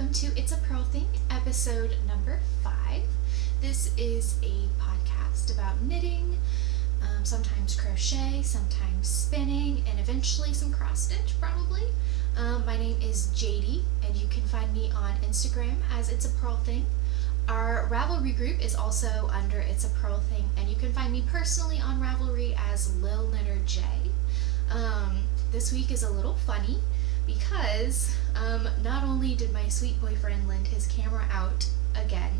welcome to It's a Purl Thing, episode number 5. This is a podcast about knitting, sometimes crochet, sometimes spinning, and eventually some cross stitch, probably. My name is JD, and you can find me on Instagram as It's a Purl Thing. Our Ravelry group is also under It's a Purl Thing, and you can find me personally on Ravelry as lilknitterj. This week is a little funny because not only did my sweet boyfriend lend his camera out again,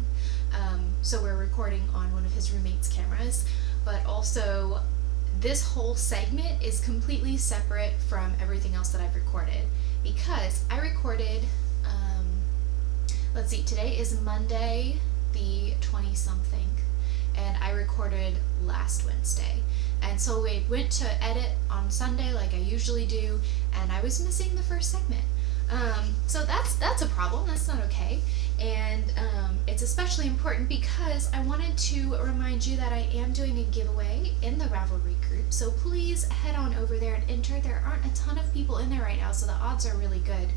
so we're recording on one of his roommate's cameras, but also this whole segment is completely separate from everything else that I've recorded because I recorded, let's see, today is Monday the 20-something, and I recorded last Wednesday. And so we went to edit on Sunday like I usually do, and I was missing the first segment. So that's a problem. That's not okay. And it's especially important because I wanted to remind you that I am doing a giveaway in the Ravelry group. So please head on over there and enter. There aren't a ton of people in there right now, so the odds are really good.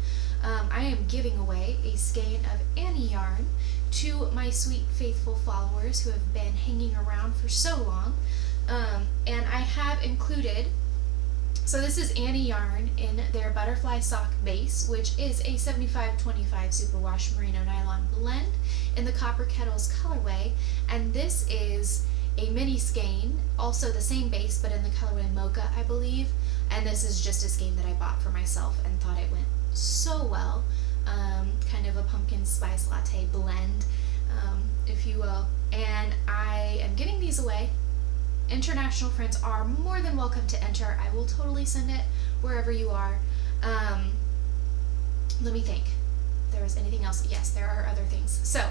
I am giving away a skein of Annie yarn to my sweet, faithful followers who have been hanging around for so long. And I have included, so this is Annie yarn in their butterfly sock base, which is a 75-25 superwash merino nylon blend in the Copper Kettles colorway, and this is a mini skein, also the same base but in the colorway mocha, I believe, and this is just a skein that I bought for myself and thought it went so well, kind of a pumpkin spice latte blend, if you will, and I am giving these away. International friends are more than welcome to enter. I will totally send it wherever you are. Let me think. If there was anything else. Yes, there are other things. So,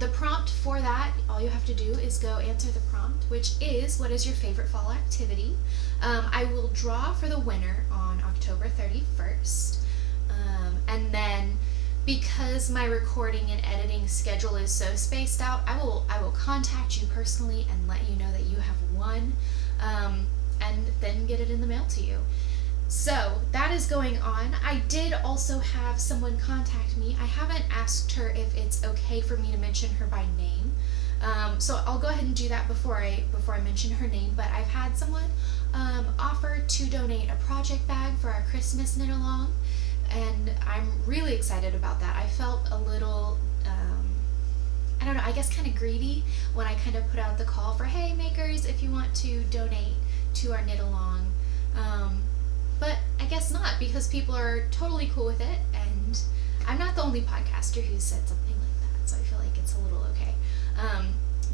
the prompt for that, all you have to do is go answer the prompt, which is, what is your favorite fall activity? I will draw for the winner on October 31st. And then, because my recording and editing schedule is so spaced out, I will contact you personally and let you know that you have won, and then get it in the mail to you. So that is going on. I did also have someone contact me. I haven't asked her if it's okay for me to mention her by name, so I'll go ahead and do that before I mention her name. But I've had someone offer to donate a project bag for our Christmas knit along. And I'm really excited about that. I felt a little, I don't know, I guess kind of greedy when I kind of put out the call for, hey makers, if you want to donate to our knit along. But I guess not, because people are totally cool with it, and I'm not the only podcaster who said something like that, so I feel like it's a little okay.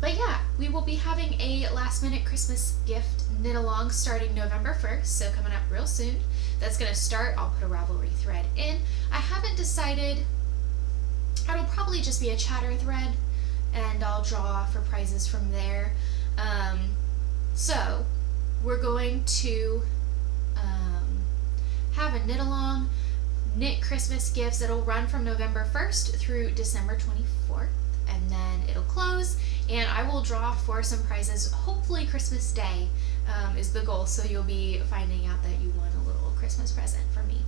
But yeah, we will be having a last minute Christmas gift knit along starting November 1st, so coming up real soon. That's going to start. I'll put a Ravelry thread in. I haven't decided. It'll probably just be a chatter thread, and I'll draw for prizes from there. So we're going to have a knit along, knit Christmas gifts. It'll run from November 1st through December 24th, and then it'll close, and I will draw for some prizes. Hopefully Christmas Day is the goal, so you'll be finding out that you won a little Christmas present from me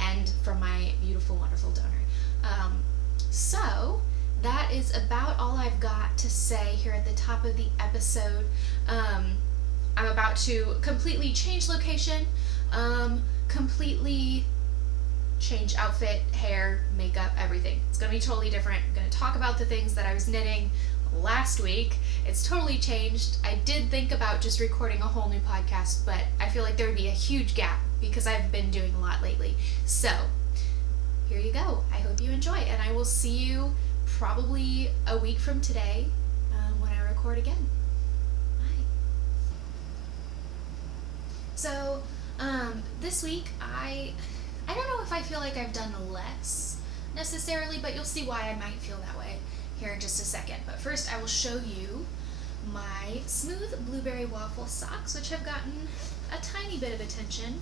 and from my beautiful, wonderful donor. So that is about all I've got to say here at the top of the episode. I'm about to completely change location, completely change outfit, hair, makeup, everything. It's going to be totally different. I'm going to talk about the things that I was knitting last week. It's totally changed. I did think about just recording a whole new podcast, but I feel like there would be a huge gap because I've been doing a lot lately. So here you go. I hope you enjoy, and I will see you probably a week from today when I record again. Bye. So this week I don't know if I feel like I've done less necessarily, but you'll see why I might feel that way here in just a second. But first I will show you my smooth blueberry waffle socks, which have gotten a tiny bit of attention.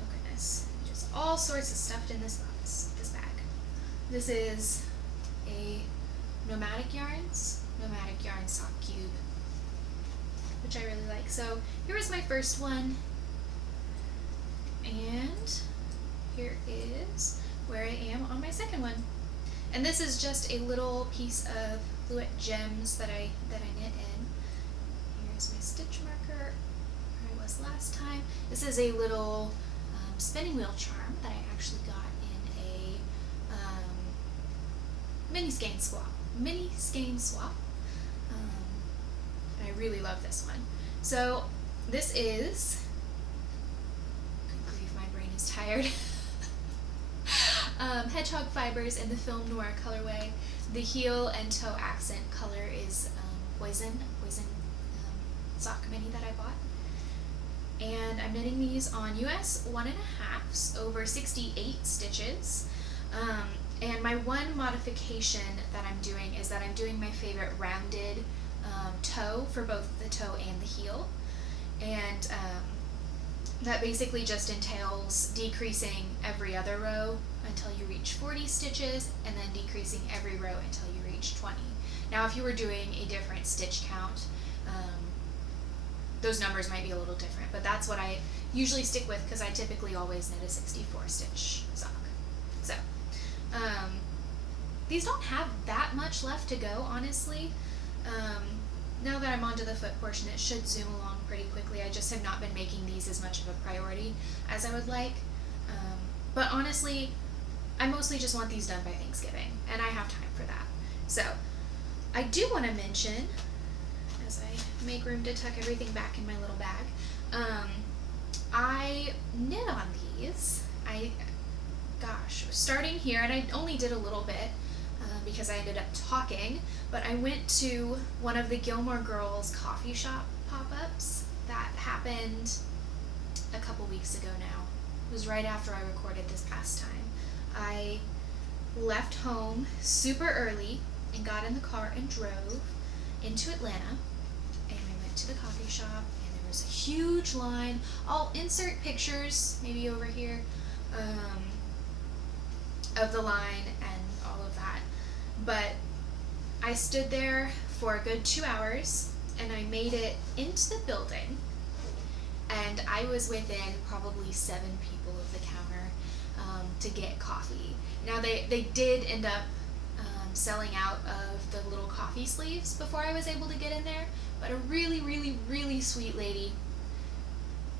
Oh goodness, just all sorts of stuff in this bag. This is a Nomadic Yarns sock cube, which I really like. So here is my first one, and here is where I am on my second one. And this is just a little piece of Fluent Gems that I knit in. Here's my stitch marker where I was last time. This is a little spinning wheel charm that I actually got in a mini skein swap. And I really love this one. So this is, good grief, my brain is tired. Hedgehog fibers in the Film Noir colorway. The heel and toe accent color is Poison sock mini that I bought. And I'm knitting these on US 1.5s over 68 stitches. And my one modification that I'm doing is that I'm doing my favorite rounded toe for both the toe and the heel. And that basically just entails decreasing every other row until you reach 40 stitches, and then decreasing every row until you reach 20. Now if you were doing a different stitch count, those numbers might be a little different, but that's what I usually stick with because I typically always knit a 64 stitch sock. So these don't have that much left to go, honestly. Now that I'm onto the foot portion, it should zoom along pretty quickly. I just have not been making these as much of a priority as I would like. But honestly, I mostly just want these done by Thanksgiving, and I have time for that. So I do want to mention, as I make room to tuck everything back in my little bag, I knit on these. Starting here, and I only did a little bit because I ended up talking, but I went to one of the Gilmore Girls coffee shop pop-ups that happened a couple weeks ago now. It was right after I recorded this past time. I left home super early and got in the car and drove into Atlanta, and I went to the coffee shop, and there was a huge line. I'll insert pictures maybe over here of the line and all of that, but I stood there for a good 2 hours, and I made it into the building, and I was within probably 7 people of the counter to get coffee. Now they did end up selling out of the little coffee sleeves before I was able to get in there, but a really, really, really sweet lady,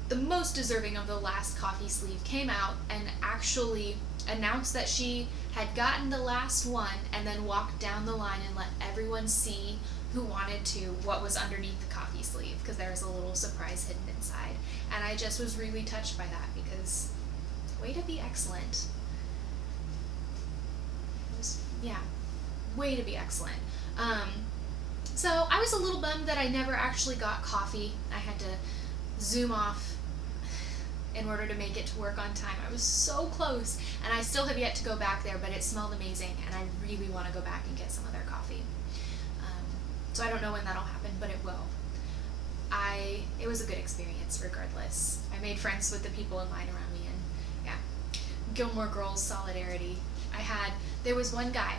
the most deserving of the last coffee sleeve, came out and actually announced that she had gotten the last one, and then walked down the line and let everyone see who wanted to what was underneath the coffee sleeve, because there was a little surprise hidden inside. And I just was really touched by that, because way to be excellent. Way to be excellent. So I was a little bummed that I never actually got coffee. I had to zoom off in order to make it to work on time. I was so close, and I still have yet to go back there, but it smelled amazing, and I really want to go back and get some of their coffee. So I don't know when that'll happen, but it will. It was a good experience regardless. I made friends with the people in line around me, and yeah, Gilmore Girls solidarity. There was one guy,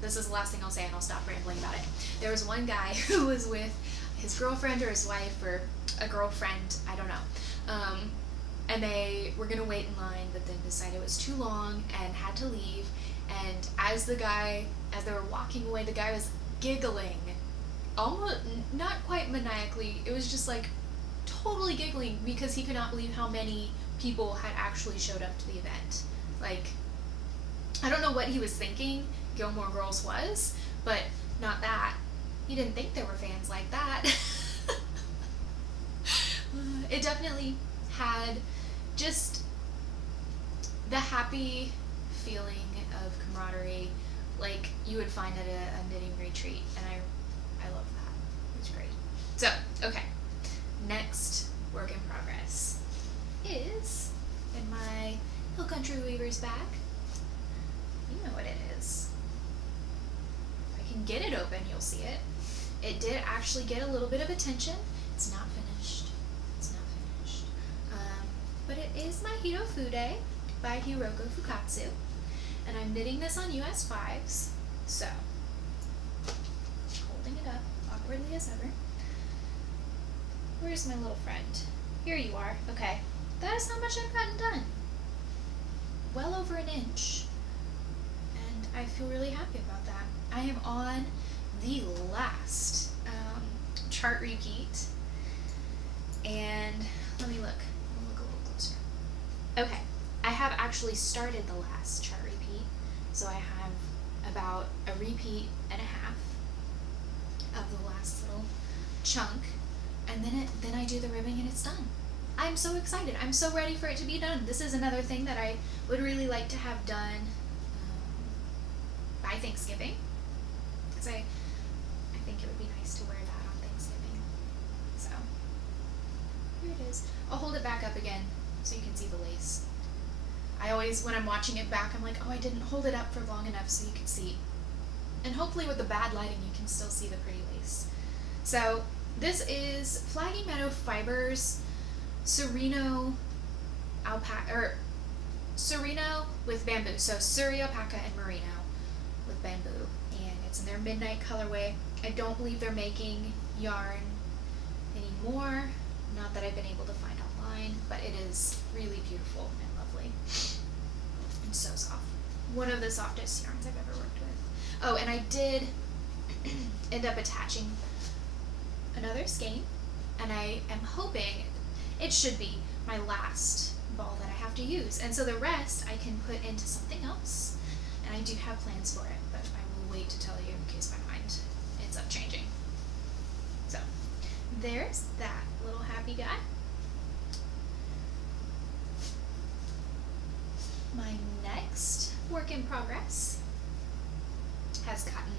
this is the last thing I'll say and I'll stop rambling about it. There was one guy who was with his girlfriend or his wife or a girlfriend, I don't know. And they were gonna wait in line, but then decided it was too long and had to leave. And as they were walking away, the guy was giggling, almost, not quite maniacally, it was just like totally giggling because he could not believe how many people had actually showed up to the event. Like, I don't know what he was thinking Gilmore Girls was, but not that. He didn't think there were fans like that. It definitely had just the happy feeling of camaraderie like you would find at a knitting retreat, and I love that. It was great. So, okay, next work in progress is in my Hill Country Weavers bag. You know what it is. If I can get it open, you'll see it. It did actually get a little bit of attention. It's not finished. But it is my Hito Fude by Hiroko Fukatsu, and I'm knitting this on US 5s, so holding it up awkwardly as ever. Where's my little friend? Here you are. Okay, that is how much I've gotten done. Well over an inch. and I feel really happy about that. I am on the last chart repeat, and let me look. I'll look a little closer. Okay, I have actually started the last chart repeat, so I have about a repeat and a half of the last little chunk, and then I do the ribbing and it's done. I'm so excited. I'm so ready for it to be done. This is another thing that I would really like to have done by Thanksgiving, because I think it would be nice to wear that on Thanksgiving. So here it is. I'll hold it back up again so you can see the lace. I always, when I'm watching it back, I'm like, oh, I didn't hold it up for long enough so you could see. And hopefully with the bad lighting you can still see the pretty lace. So this is Flaggy Meadow Fibers Sereno alpaca, or Sereno with bamboo. So Suri alpaca and merino with bamboo, and it's in their midnight colorway. I don't believe they're making yarn anymore, not that I've been able to find online, but it is really beautiful and lovely and so soft. One of the softest yarns I've ever worked with. Oh, and I did end up attaching another skein, and I am hoping it should be my last ball that I have to use, and so the rest I can put into something else, and I do have plans for it, but I will wait to tell you in case my mind ends up changing. So there's that little happy guy. My next work in progress has gotten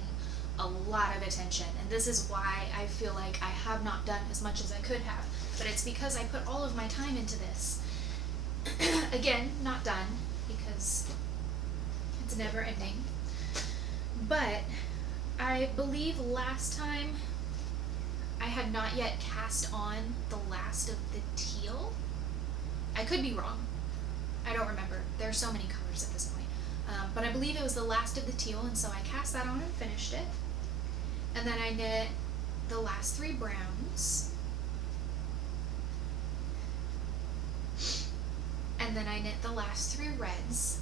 a lot of attention, and this is why I feel like I have not done as much as I could have, but it's because I put all of my time into this. Again, not done, because it's never ending, but I believe last time I had not yet cast on the last of the teal. I could be wrong. I don't remember. There are so many colors at this point. But I believe it was the last of the teal, and so I cast that on and finished it. And then I knit the last 3 browns. And then I knit the last 3 reds.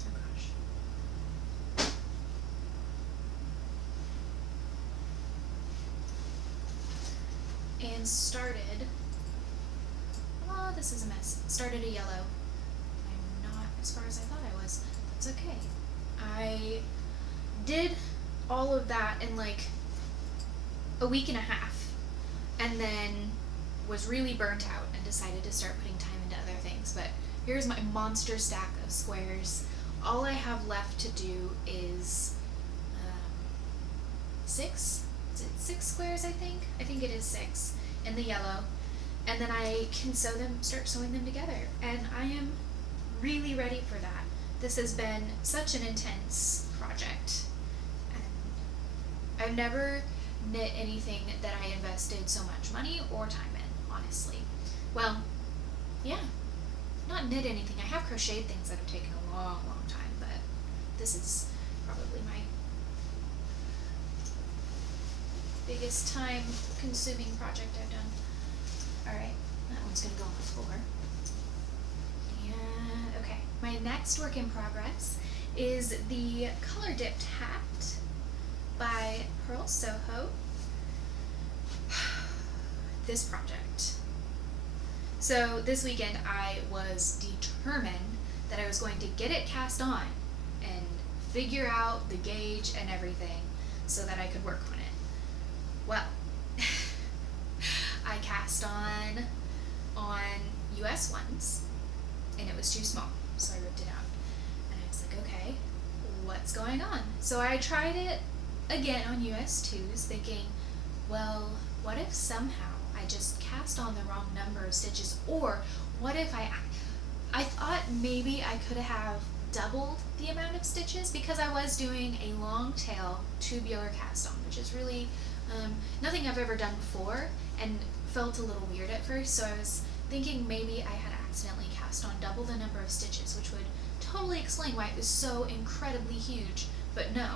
Oh gosh. And started, oh, this is a mess. Started a yellow. I'm not as far as I thought I was. That's okay. I did all of that in like a week and a half, and then was really burnt out and decided to start putting time into other things. But here's my monster stack of squares. All I have left to do is 6? Is it 6 squares, I think? I think it is 6 in the yellow. And then I can start sewing them together. And I am really ready for that. This has been such an intense project. And I've never knit anything that I invested so much money or time in, honestly. Well, yeah, not knit anything. I have crocheted things that have taken a long, long time, but this is probably my biggest time consuming project I've done. Alright, that one's gonna go on the floor. And okay, my next work in progress is the Color Dipped Hat by Purl Soho. This project. So this weekend I was determined that I was going to get it cast on and figure out the gauge and everything so that I could work on it. Well, I cast on US ones and it was too small, so I ripped it out. And I was like, okay, what's going on? So I tried it again on US 2s, thinking, well, what if somehow I just cast on the wrong number of stitches, or what if I thought maybe I could have doubled the amount of stitches, because I was doing a long tail tubular cast on, which is really nothing I've ever done before and felt a little weird at first, so I was thinking maybe I had accidentally cast on double the number of stitches, which would totally explain why it was so incredibly huge, but no,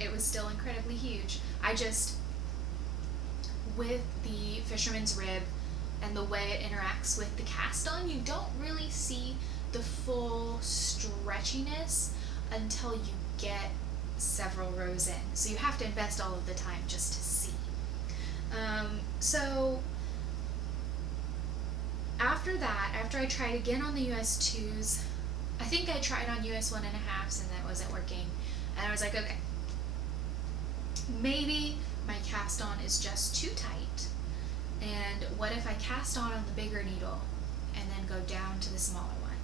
it was still incredibly huge. I just, with the fisherman's rib and the way it interacts with the cast on, you don't really see the full stretchiness until you get several rows in. So you have to invest all of the time just to see. So after that, after I tried again on the US 2s, I think I tried on US 1.5s and that wasn't working. And I was like, okay, maybe my cast on is just too tight. And what if I cast on the bigger needle and then go down to the smaller one?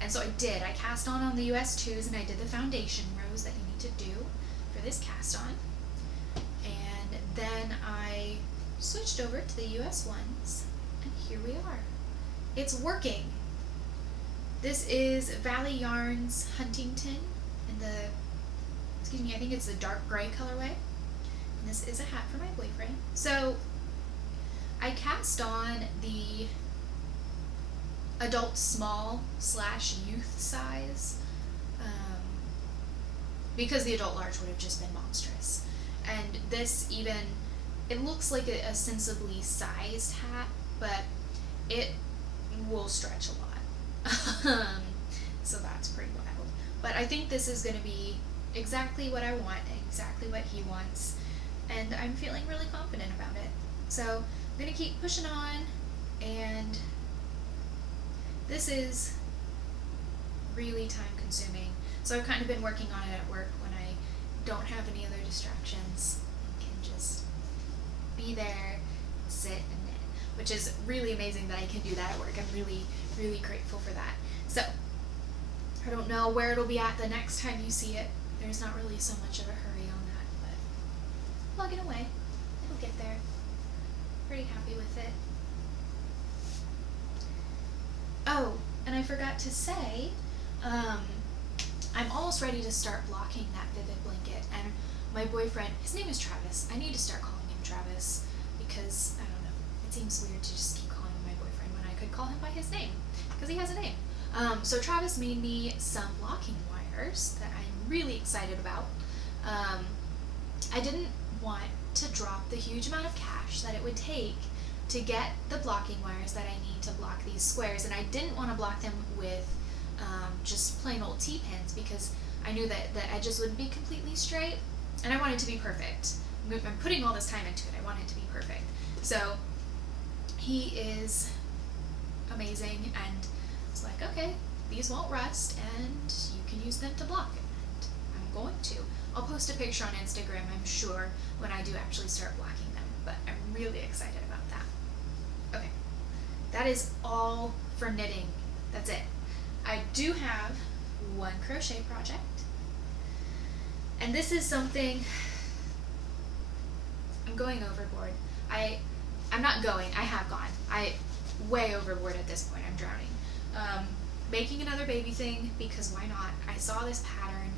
And so I did. I cast on the US 2s and I did the foundation rows that you need to do for this cast on. And then I switched over to the US 1s and here we are. It's working. This is Valley Yarns Huntington in the, excuse me, I think it's the dark gray colorway. And this is a hat for my boyfriend. So I cast on the adult small / youth size because the adult large would have just been monstrous. And this even, it looks like a sensibly sized hat, but it will stretch a lot. So that's pretty wild. But I think this is going to be exactly what I want, exactly what he wants, and I'm feeling really confident about it. So I'm going to keep pushing on, and this is really time consuming. So I've kind of been working on it at work when I don't have any other distractions and can just be there, sit and knit, which is really amazing that I can do that at work. I'm really, really grateful for that. So I don't know where it'll be at the next time you see it. There's not really so much of a hurry on that, but plug it away. It'll get there. Pretty happy with it. Oh, and I forgot to say, I'm almost ready to start blocking that Vivid blanket, and my boyfriend, his name is Travis. I need to start calling him Travis because, I don't know, it seems weird to just keep calling him my boyfriend when I could call him by his name, because he has a name. So Travis made me some blocking wires that I'm really excited about. I didn't want to drop the huge amount of cash that it would take to get the blocking wires that I need to block these squares, and I didn't want to block them with just plain old T-pins because I knew that the edges wouldn't be completely straight, and I want it to be perfect. I'm putting all this time into it. I want it to be perfect. So he is amazing, and it's like, okay, these won't rust, and you can use them to block it. And I'm going to. I'll post a picture on Instagram, I'm sure, when I do actually start blocking them, but I'm really excited about that. Okay, that is all for knitting. That's it. I do have one crochet project, and this is something I'm going overboard. I'm not going, I have gone. Way overboard at this point, I'm drowning. Making another baby thing, because why not? I saw this pattern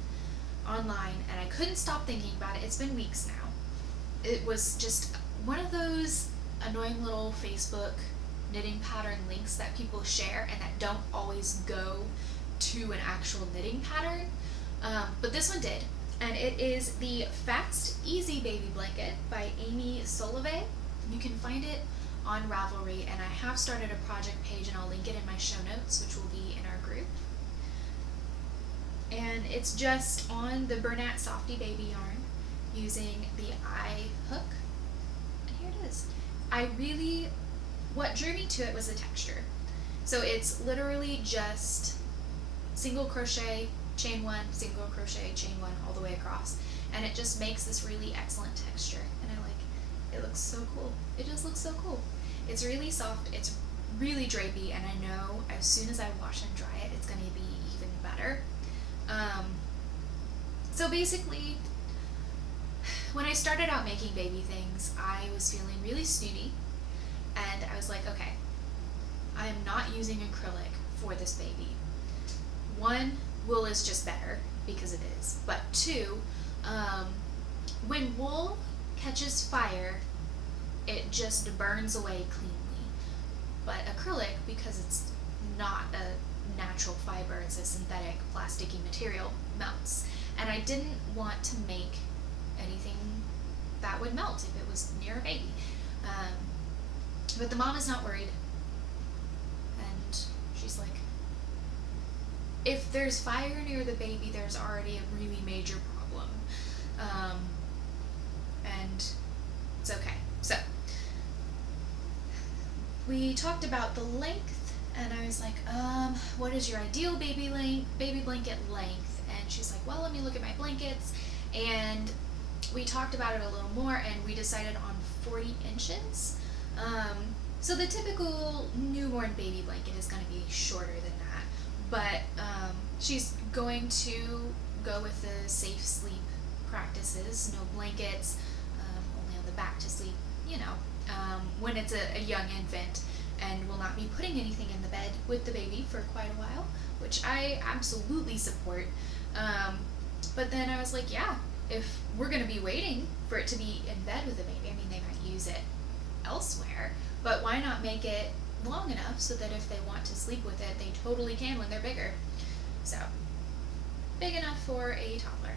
online and I couldn't stop thinking about it. It's been weeks now. It was just one of those annoying little Facebook knitting pattern links that people share and that don't always go to an actual knitting pattern, but this one did, and it is the Fast Easy Baby Blanket by Amy Solove. You can find it on Ravelry, and I have started a project page and I'll link it in my show notes, which will be in our group. And it's just on the Bernat Softy Baby yarn using the eye hook, and here it is. What drew me to it was the texture. So it's literally just single crochet, chain one, single crochet, chain one, all the way across. And it just makes this really excellent texture. And I like, it looks so cool. It just looks so cool. It's really soft, it's really drapey, and I know as soon as I wash and dry it, it's gonna be even better. So basically, when I started out making baby things, I was feeling really snooty. And I was like, okay, I am not using acrylic for this baby. One, wool is just better, because it is. But two, when wool catches fire, it just burns away cleanly. But acrylic, because it's not a natural fiber, it's a synthetic plasticky material, melts. And I didn't want to make anything that would melt if it was near a baby. But the mom is not worried, and she's like, if there's fire near the baby, there's already a really major problem. And it's okay. So, we talked about the length, and I was like, what is your ideal baby blanket length? And she's like, well, let me look at my blankets. And we talked about it a little more, and we decided on 40 inches. So the typical newborn baby blanket is going to be shorter than that, but she's going to go with the safe sleep practices, no blankets, only on the back to sleep, when it's a young infant, and will not be putting anything in the bed with the baby for quite a while, which I absolutely support. But then I was like, yeah, if we're going to be waiting for it to be in bed with the baby, I mean, they might use it elsewhere, but why not make it long enough so that if they want to sleep with it, they totally can when they're bigger. So, big enough for a toddler,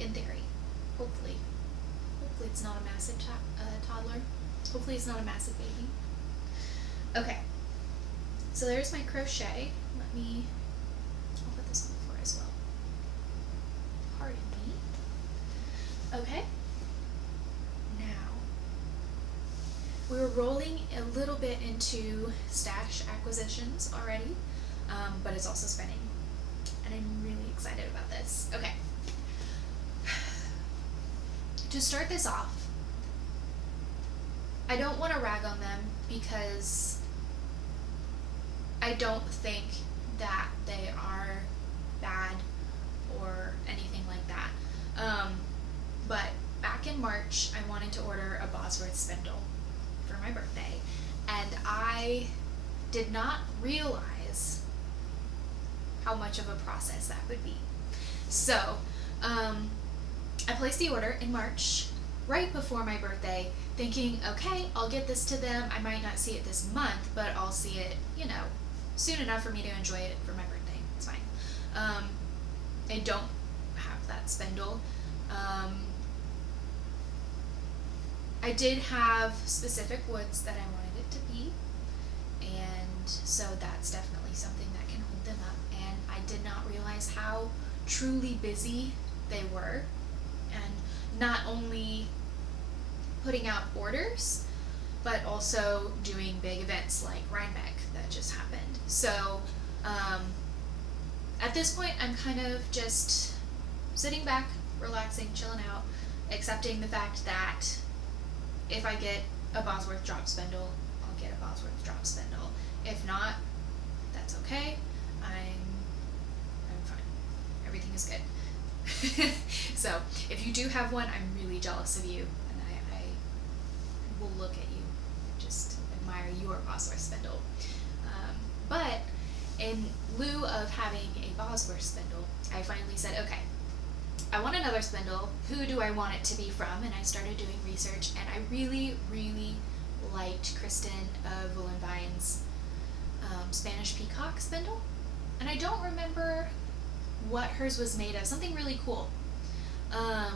in theory, hopefully. Hopefully it's not a massive toddler. Hopefully it's not a massive baby. Okay, so there's my crochet. I'll put this on the floor as well. Pardon me. Okay. Now, we were rolling a little bit into stash acquisitions already, but it's also spinning, and I'm really excited about this. Okay. To start this off, I don't want to rag on them because I don't think that they are bad or anything like that. But back in March, I wanted to order a Bosworth spindle for my birthday, and I did not realize how much of a process that would be. So, I placed the order in March, right before my birthday, thinking, okay, I'll get this to them. I might not see it this month, but I'll see it, soon enough for me to enjoy it for my birthday. It's fine. I don't have that spindle. I did have specific woods that I wanted it to be, and so that's definitely something that can hold them up. And I did not realize how truly busy they were, and not only putting out orders, but also doing big events like Rhinebeck that just happened. So at this point, I'm kind of just sitting back, relaxing, chilling out, accepting the fact that if I get a Bosworth drop spindle, I'll get a Bosworth drop spindle. If not, that's okay. I'm fine. Everything is good. So if you do have one, I'm really jealous of you, and I will look at you and just admire your Bosworth spindle. But in lieu of having a Bosworth spindle, I finally said, okay, I want another spindle. Who do I want it to be from? And I started doing research, and I really, really liked Kristen of Wool and Vine's Spanish Peacock spindle. And I don't remember what hers was made of. Something really cool. And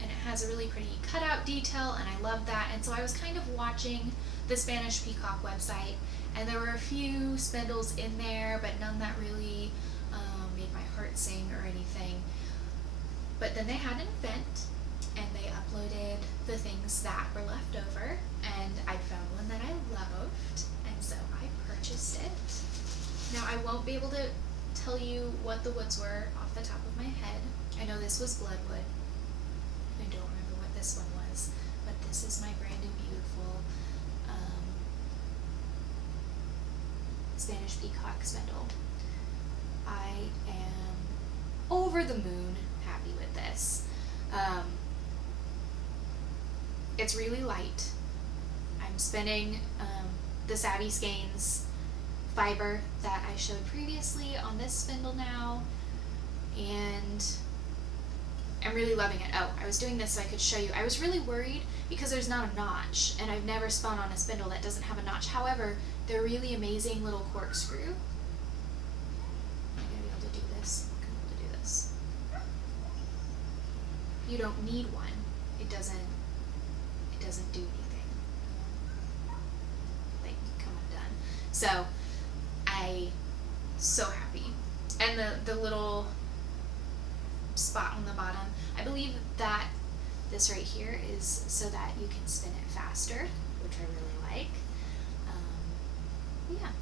it has a really pretty cutout detail, and I love that. And so I was kind of watching the Spanish Peacock website, and there were a few spindles in there, but none that really made my heart sing or anything. But then they had an event, and they uploaded the things that were left over, and I found one that I loved, and so I purchased it. Now, I won't be able to tell you what the woods were off the top of my head. I know this was Bloodwood. I don't remember what this one was, but this is my brand new beautiful Spanish Peacock spindle. I am over the moon happy with this. It's really light. I'm spinning the Savvy Skeins fiber that I showed previously on this spindle now, and I'm really loving it. Oh, I was doing this so I could show you. I was really worried because there's not a notch, and I've never spun on a spindle that doesn't have a notch. However, they're really amazing little corkscrew. Am I gonna be able to do this? I'm gonna be able to do this. You don't need one. It doesn't do anything. Like, come undone. So, so happy and the little spot on the bottom. I believe that this right here is so that you can spin it faster, which I really like. Yeah,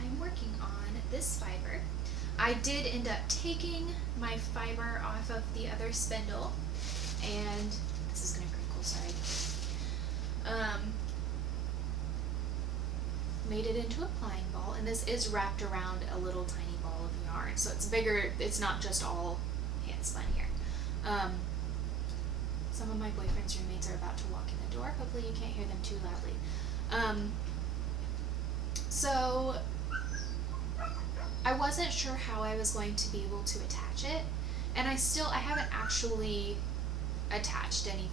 I'm working on this fiber. I did end up taking my fiber off of the other spindle, and this is gonna crinkle, sorry. Made it into a plying ball, and this is wrapped around a little tiny ball of yarn, so it's bigger. It's not just all hand spun here. Some of my boyfriend's roommates are about to walk in the door. Hopefully you can't hear them too loudly. So I wasn't sure how I was going to be able to attach it, and I haven't actually attached any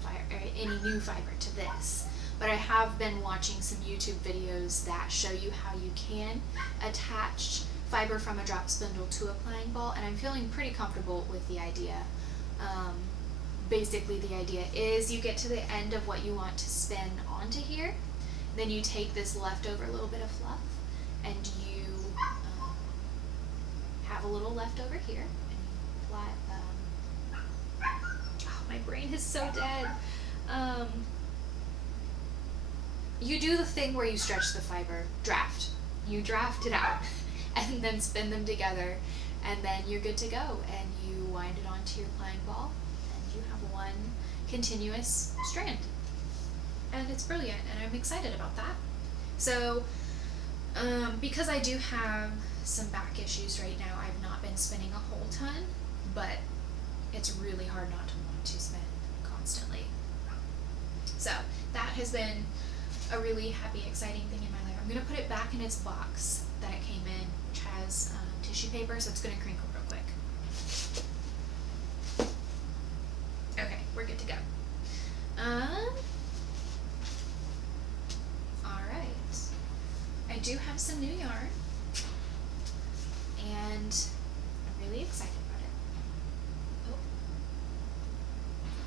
new fiber to this, but I have been watching some YouTube videos that show you how you can attach fiber from a drop spindle to a plying ball, and I'm feeling pretty comfortable with the idea. Basically the idea is you get to the end of what you want to spin onto here, then you take this leftover little bit of fluff and you have a little leftover here, and you apply, oh, my brain is so dead. You do the thing where you stretch the fiber, you draft it out and then spin them together, and then you're good to go, and you wind it onto your plying ball and you have one continuous strand, and it's brilliant, and I'm excited about that. So because I do have some back issues right now, I've not been spinning a whole ton, but it's really hard not to want to spin constantly. So that has been a really happy, exciting thing in my life. I'm going to put it back in its box that it came in, which has tissue paper, so it's going to crinkle real quick. Okay, we're good to go. Alright. I do have some new yarn, and I'm really excited about it. Oh.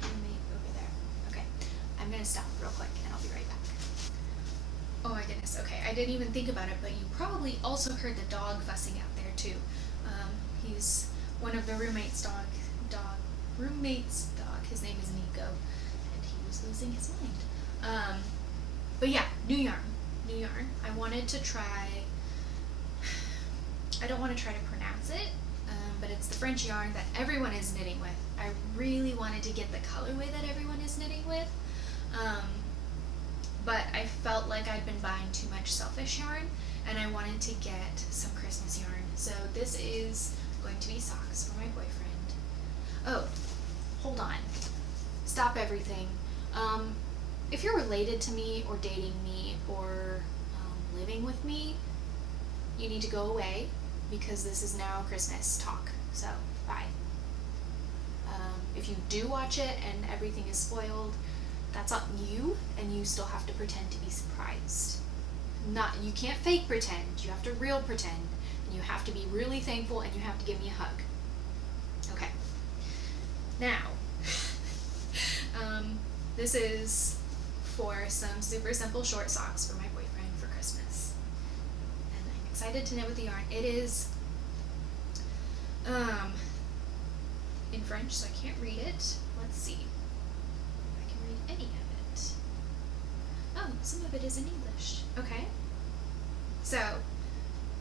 Over there. Okay. I'm going to stop real quick, and I'll be right back. Oh my goodness, okay, I didn't even think about it, but you probably also heard the dog fussing out there too. He's one of the roommate's dog, his name is Nico, and he was losing his mind. But yeah, new yarn. I wanted to try, I don't want to try to pronounce it, but it's the French yarn that everyone is knitting with. I really wanted to get the colorway that everyone is knitting with. But I felt like I'd been buying too much selfish yarn, and I wanted to get some Christmas yarn. So this is going to be socks for my boyfriend. Oh, hold on. Stop everything. If you're related to me or dating me or living with me, you need to go away, because this is now Christmas talk. So, bye. If you do watch it and everything is spoiled, that's on you, and you still have to pretend to be surprised. You can't fake pretend, you have to real pretend, and you have to be really thankful, and you have to give me a hug. Okay. Now, this is for some super simple short socks for my boyfriend for Christmas. And I'm excited to knit with the yarn. It is in French, so I can't read it. Let's see. Any of it. Oh, some of it is in English. Okay. So,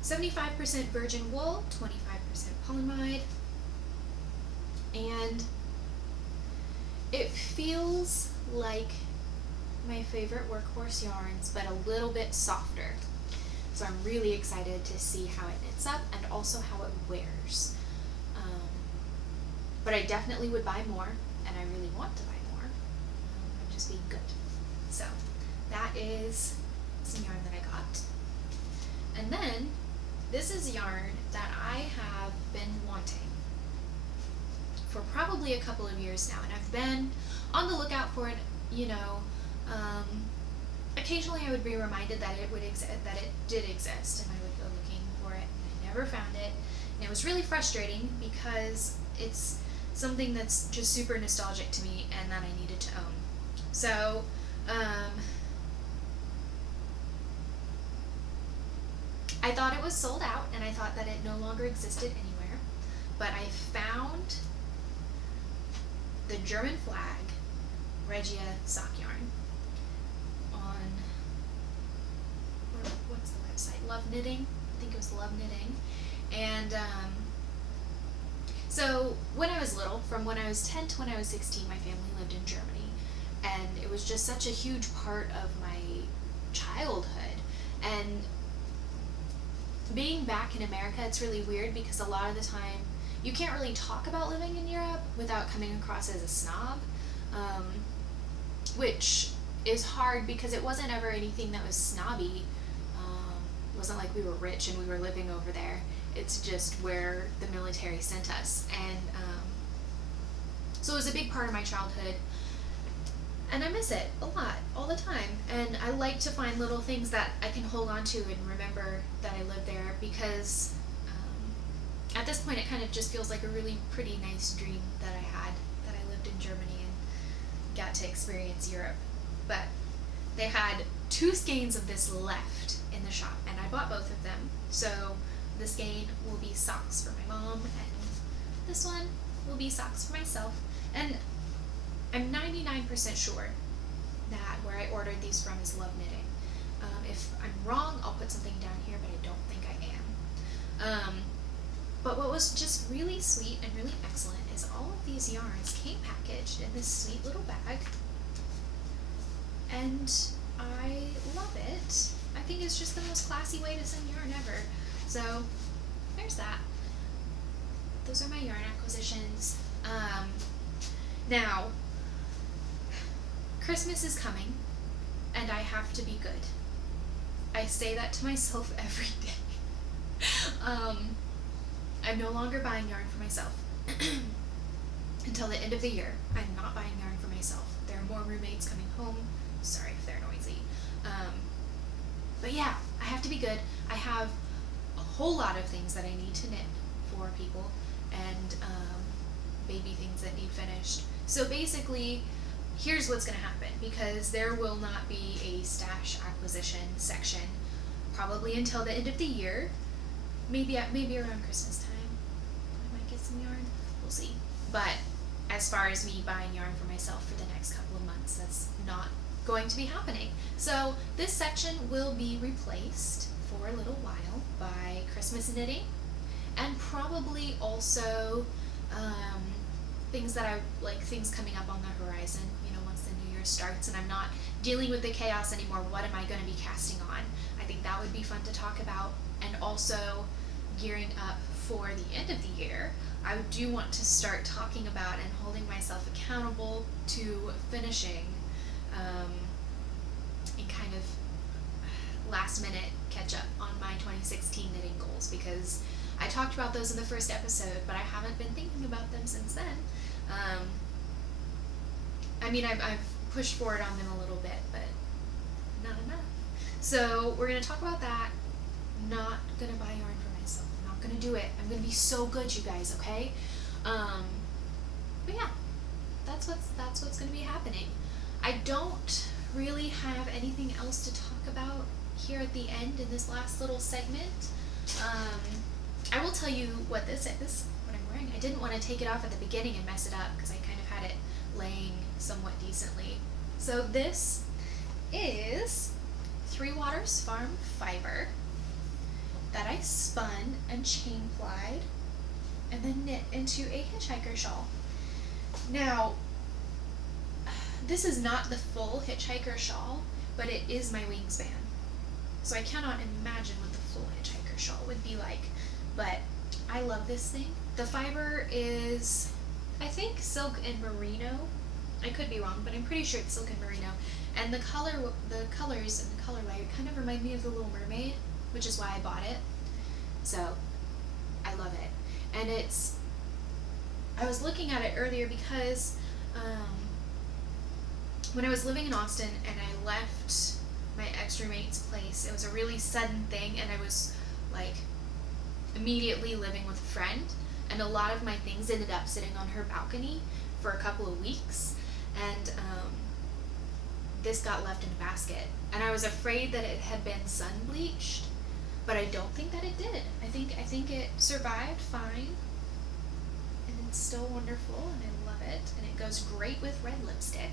75% virgin wool, 25% polyamide, and it feels like my favorite workhorse yarns, but a little bit softer. So I'm really excited to see how it knits up and also how it wears. But I definitely would buy more, and I really want to buy more. I'm just being good. So that is some yarn that I got. And then this is yarn that I have been wanting for probably a couple of years now, and I've been on the lookout for it. Occasionally I would be reminded that it did exist, and I would go looking for it, and I never found it, and it was really frustrating because it's something that's just super nostalgic to me and that I needed to own. So I thought it was sold out, and I thought that it no longer existed anywhere, but I found the German flag Regia sock yarn on, what's the website? Love Knitting? I think it was Love Knitting. And so when I was little, from when I was 10 to when I was 16, my family lived in Germany, and it was just such a huge part of my childhood. And being back in America, it's really weird because a lot of the time you can't really talk about living in Europe without coming across as a snob, which is hard because it wasn't ever anything that was snobby. It wasn't like we were rich and we were living over there. It's just where the military sent us. And so it was a big part of my childhood. And I miss it a lot, all the time. And I like to find little things that I can hold on to and remember that I lived there, because at this point it kind of just feels like a really pretty nice dream that I had, that I lived in Germany and got to experience Europe. But they had 2 skeins of this left in the shop, and I bought both of them. So this skein will be socks for my mom, and this one will be socks for myself. And I'm 99% sure that where I ordered these from is Love Knitting. If I'm wrong, I'll put something down here, but I don't think I am. But what was just really sweet and really excellent is all of these yarns came packaged in this sweet little bag. And I love it. I think it's just the most classy way to send yarn ever. So there's that. Those are my yarn acquisitions. Now, Christmas is coming, and I have to be good. I say that to myself every day. I'm no longer buying yarn for myself. Until the end of the year, I'm not buying yarn for myself. There are more roommates coming home. Sorry if they're noisy. But yeah, I have to be good. I have a whole lot of things that I need to knit for people, and baby things that need finished. So basically, here's what's going to happen, because there will not be a stash acquisition section probably until the end of the year. Maybe around Christmas time I might get some yarn. We'll see. But as far as me buying yarn for myself for the next couple of months, that's not going to be happening. So this section will be replaced for a little while by Christmas knitting, and probably also things that I like, things coming up on the horizon, you know, once the new year starts and I'm not dealing with the chaos anymore. What am I going to be casting on? I think that would be fun to talk about. And also gearing up for the end of the year, I do want to start talking about and holding myself accountable to finishing in kind of last minute catch up on my 2016 knitting goals, because I talked about those in the first episode, but I haven't been thinking about them since then. I mean, I've pushed forward on them a little bit, but not enough. So we're going to talk about that. Not going to buy yarn for myself. I'm not going to do it. I'm going to be so good, you guys, okay? But yeah, that's what's going to be happening. I don't really have anything else to talk about here at the end in this last little segment. I will tell you what this is, what I'm wearing. I didn't want to take it off at the beginning and mess it up because I kind of had it laying somewhat decently. So this is Three Waters Farm fiber that I spun and chain plied and then knit into a hitchhiker shawl. Now, this is not the full hitchhiker shawl, but it is my wingspan. So I cannot imagine what the full hitchhiker shawl would be like, but I love this thing. The fiber is, I think, silk and merino. I could be wrong, but I'm pretty sure it's silk and merino. And the colors and the color light kind of remind me of the Little Mermaid, which is why I bought it. So I love it. And I was looking at it earlier because when I was living in Austin and I left my ex-roommate's place, it was a really sudden thing, and I was like immediately living with a friend, and a lot of my things ended up sitting on her balcony for a couple of weeks, and this got left in a basket, and I was afraid that it had been sun bleached, but I don't think that it did. I think it survived fine, and it's still wonderful, and I love it, and it goes great with red lipstick.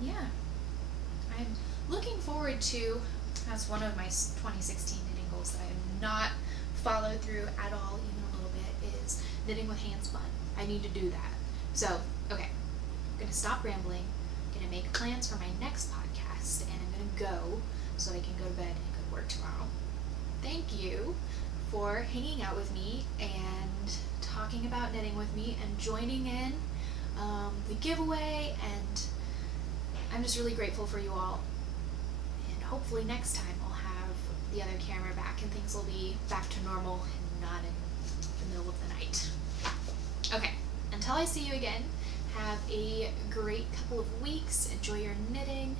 Yeah, I'm looking forward to, that's one of my 2016 knitting goals that I have not followed through at all, even a little bit, is knitting with hand spun. I need to do that. So, okay, I'm going to stop rambling, I'm going to make plans for my next podcast, and I'm going to go so I can go to bed and go to work tomorrow. Thank you for hanging out with me and talking about knitting with me and joining in the giveaway, and I'm just really grateful for you all. And hopefully next time I'll have the other camera back and things will be back to normal and not in the middle of the night. Okay, until I see you again, have a great couple of weeks. Enjoy your knitting.